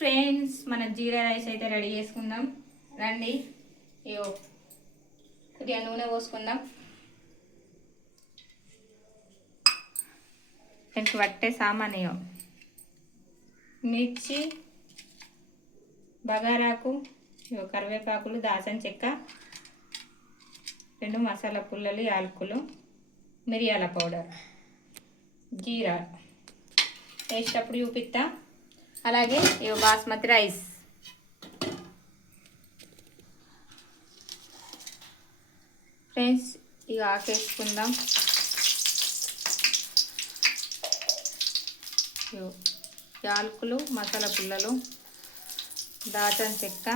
Friends మన జీరా rice అయితే ready చేసుకుందాం. రండి. ఇయో కొద్దిగా నూనె పోసుకుందాం. దానికి పట్టే సామాన్ మిర్చి బగారాకు ఇగో కరివేపాకులు దాసం చెక్క రెండు మసాలా పుల్లలు యాలకులు మిరియాల పౌడర్ జీరా. వేసేటప్పుడు చూపిస్తా. అలాగే ఇవి బాస్మతి రైస్. ఫ్రెండ్స్ ఇవి ఆకేసుకుందాం. ఇగో యాలకులు మసాలా పుల్లలు దాచన్ చెక్క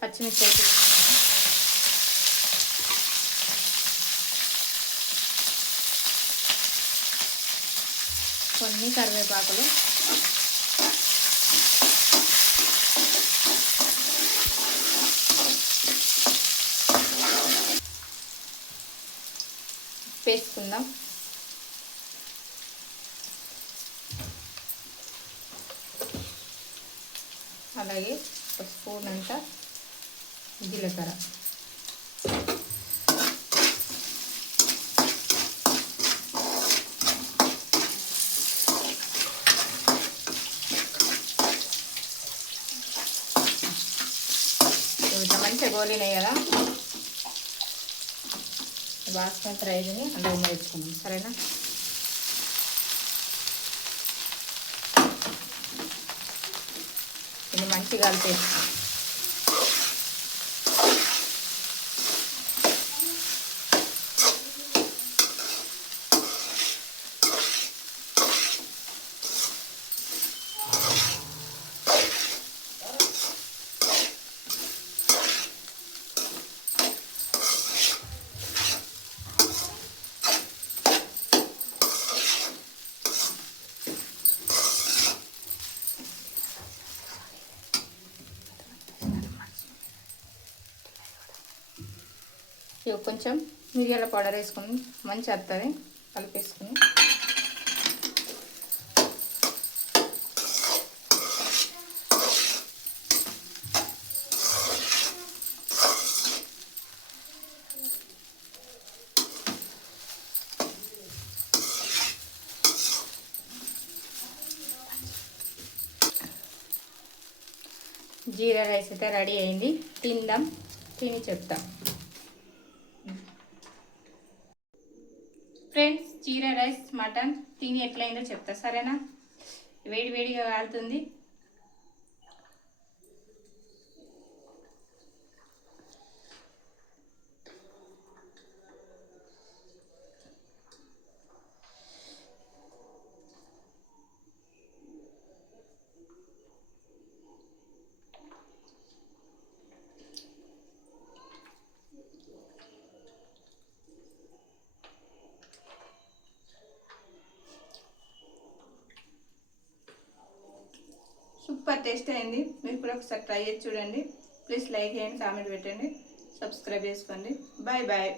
పచ్చిమిర్చి కొన్ని కరివేపాకులు. వేసుకుందాం. అలాగే ఒక స్పూన్ అంతా జీలకర్ర. మంచిగా గోలినాయి కదా. బాస్మతి రైస్ని అందులో వేసుకున్నాం సరేనా? ఇది మంచిగా కలిపేస్తాం కొంచెం మిరియాల పౌడర్ వేసుకుని మంచి వస్తుంది కలిపేసుకుని. జీరా రైస్ అయితే రెడీ అయింది. తిందాం తిని చెప్తాం. ఫ్రెండ్స్ జీరా రైస్ మటన్ తిని ఎట్లయిందో చెప్తా సరేనా? వేడి వేడిగా కాలుతుంది. సూపర్ టేస్ట్ అయింది. మీరు కూడా ఒకసారి ట్రై చేసి చూడండి. ప్లీజ్ లైక్ చేయండి కామెంట్ పెట్టండి. సబ్స్క్రైబ్ చేసుకోండి. Bye bye.